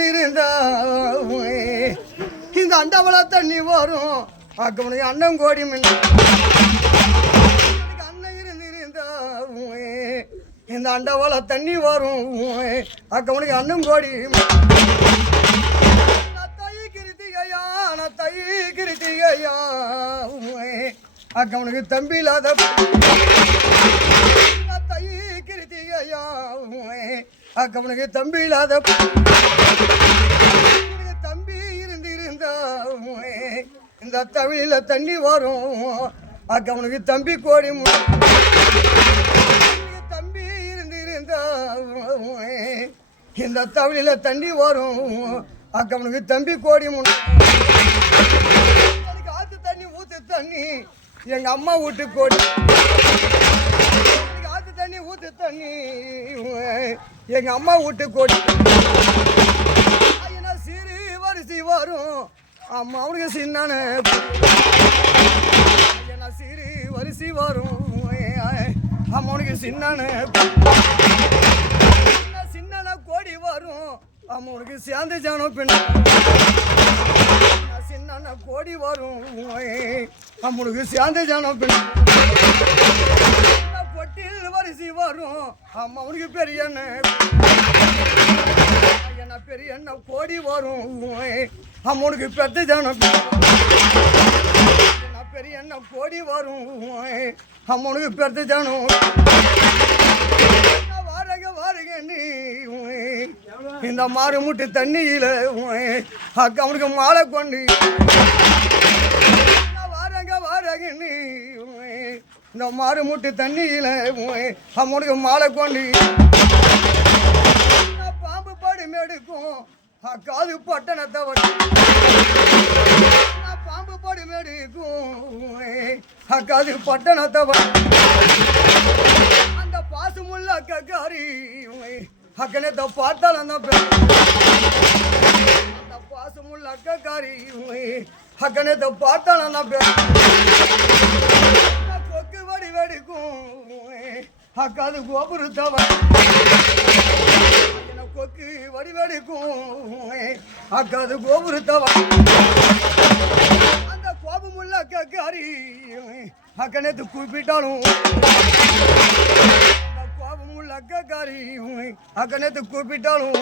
இருந்திருந்தா இந்த அண்டவள தண்ணி வரும் அக்கவனுக்கு அண்ணன் கோடி அண்ணன் இருந்திருந்தா இந்த அண்டவள தண்ணி வரும் அக்கவனுக்கு அண்ணன் கோடி கிருத்திகையா அக்கவனுக்கு தம்பி இல்லாத கிருத்திகையா அக்கவனுக்கு தம்பி இல்லாத தம்பி இருந்திருந்தா இந்த தமிழில தண்ணி வரும் அக்கவனுக்கு தம்பி கோடி தம்பி இருந்திருந்தா இந்த தமிழில தண்ணி வரும் அக்கவனுக்கு தம்பி கோடி எனக்கு ஆத்து தண்ணி ஊத்து தண்ணி எங்க அம்மா வீட்டு கோடி எனக்கு ஆத்து தண்ணி ஊத்து தண்ணி எங்க அம்மா வீட்டு கோடி என்ன சிறு வரிசை வரும் அம்மா அவனுக்கு சின்னான என்ன சிறு வரிசை வரும் அம்மாவுக்கு சின்னான சின்ன கோடி வரும் அம்மாவுக்கு சேர்ந்து ஜானம் பெண் சின்ன கோடி வரும் அம்மாவுக்கு சேர்ந்து ஜானம் பெண் பொட்டில் வரிசை வரும் அம்மாவுக்கு பெரிய என்ன பெரிய என்ன கோடி வரும் அம்மாவுக்கு பெத்த ஜானம் பெரிய என்ன கோடி வரும் அம்மாவுக்கு பெத்த ஜானம் வாருங்க நீ இந்த மாறு முட்டு தண்ணியில அவனுக்கு மாலை கொண்டு வாரங்க நீ இந்த மாறு முட்டு தண்ணியில அவனுக்கு மாலை கொண்டு பாம்பு படி மேடுக்கும் காது பட்டணத்தை பாம்பு படி மேடுக்கும் காது பட்டணத்தை அந்த பாசுமுள்ள அக்காரி அக்கனத்தை பார்த்தாலும் அந்த பாசுமுள்ள அக்காரி அக்கனத்தை பார்த்தாலும் அந்த கொக்கு வடி வெடிக்கும் அக்காது கோபுரத்தவ கொக்கு வடி வெடிக்கும் அக்காது கோபுரத்தவ அந்த கோபமுள்ள அக்காரி அக்கனத்தை கூப்பிட்டாலும் கோபமுள்ள அக்காரி அக்கனத்தை கூப்பிட்டாலும்